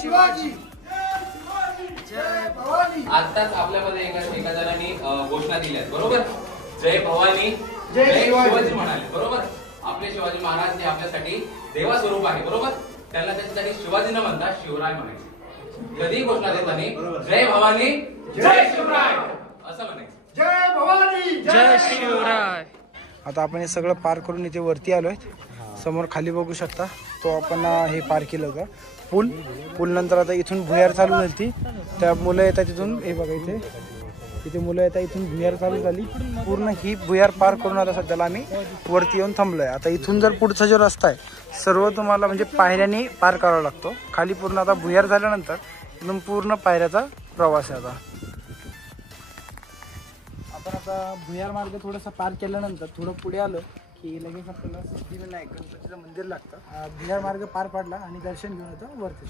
शिवाजी, जय भवानी। आताच आपल्यामध्ये एका जणांनी घोषणा दिल्या बरोबर, जय भवानी जय शिवाजी म्हणाले बरोबर। आपले शिवाजी महाराज हे आपल्यासाठी देवा स्वरूप आहे बरोबर, त्यांना त्याच्यासाठी शिवाजी न म्हणता शिवराय म्हणायचे। कधी घोषणा देताना जय भवानी जय शिवराय असं म्हणायचं, जय भवानी जय शिवराय। आता आपण हे सगळं पार करून इथे वरती आलोय। समोर खाली बघू शकता तो आपण हे पार केलं होतं पूल नंतर आता इथून भुयार चालू झाली। त्या मुलं येतात तिथून, हे बघा इथे मुलं येतात, इथून भुयार चालू झाली पूर्ण। ही भुयार पार करून आता सध्याला आम्ही वरती येऊन थांबलोय। आता इथून जर पुढचा जो रस्ता आहे सर्व तुम्हाला म्हणजे पायऱ्याने पार करावा लागतो खाली पूर्ण। आता भुयार झाल्यानंतर एकदम पूर्ण पायऱ्याचा प्रवास आहे। आपण आता भुयार मार्ग थोडासा पार केल्यानंतर थोडं पुढे आलो की लगेच आपल्याला सिद्धिविनायक गणपतीचं मंदिर लागतं। भुयार मार्ग पार पाडला आणि दर्शन घेऊन येतो वरती।